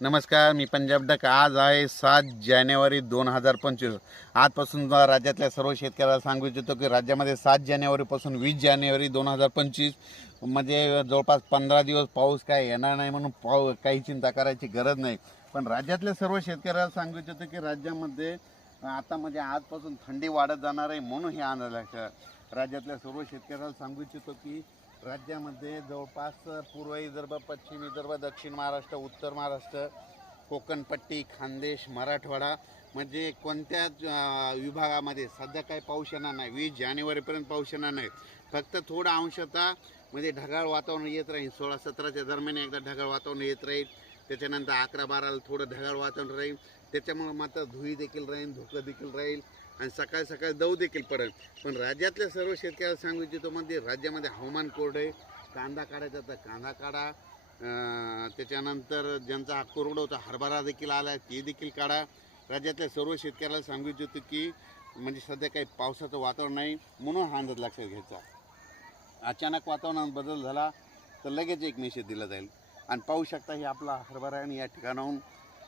नमस्कार, मी पंजाब डक. आज आहे 7 जानेवारी 2025. आजपासून राज्यातल्या सर्व शेतकऱ्याला सांगू इच्छितो की राज्यामध्ये 7 जानेवारीपासून 20 जानेवारी 2025 म्हणजे जवळपास 15 दिवस पाऊस काय येणार नाही म्हणून काही चिंता करायची गरज नाही. पण राज्यातल्या सर्व शेतकऱ्याला सांगू इच्छितो की राज्यामध्ये आता म्हणजे आजपासून थंडी वाढत जाणार आहे म्हणून हे आंदोलन राज्यातल्या सर्व शेतकऱ्याला सांगू इच्छितो की राज्यामध्ये जवळपास पूर्व विदर्भ, पश्चिम विदर्भ, दक्षिण महाराष्ट्र, उत्तर महाराष्ट्र, कोकणपट्टी, खानदेश, मराठवाडा म्हणजे कोणत्याच विभागामध्ये सध्या काही पाऊस येणार नाही. 20 जानेवारीपर्यंत पाऊस येणार नाही. फक्त थोडं अंशतः म्हणजे ढगाळ वातावरण येत राहील. 16-17च्या दरम्यान एकदा ढगाळ वातावरण येत राहील. त्याच्यानंतर 11-12ला थोडं ढगाळ वातावरण राहील. त्याच्यामुळे मात्र धुळी देखील राहील, धुकं देखील राहील आणि सकाळी सकाळी दव देखील पडेल. पण राज्यातल्या सर्व शेतकऱ्याला सांगू इच्छितो म्हणजे राज्यामध्ये हवामान कोरडं आहे. कांदा काढायचा तर कांदा काढा. त्याच्यानंतर ज्यांचा कोरडा होता हरभरा देखील आला आहे ते देखील काढा. राज्यातल्या सर्व शेतकऱ्याला सांगू इच्छितो की म्हणजे सध्या काही पावसाचं वातावरण नाही म्हणून हा अंदाज लक्षात घ्यायचा. अचानक वातावरणात बदल झाला तर लगेच एक मेसेज दिला जाईल. आणि पाहू शकता ही आपला हरभरा आणि या ठिकाणाहून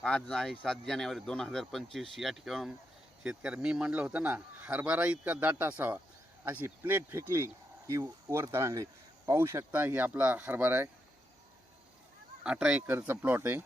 आज आहे 7 जानेवारी 2025. या ठिकाणून शेतकरी मी म्हणलं होतं ना हरभरा इतका दाट असावा अशी प्लेट फेकली की वर तरंगली. पाहू शकता ही आपला हरभरा आहे. 18 एकरचा प्लॉट आहे.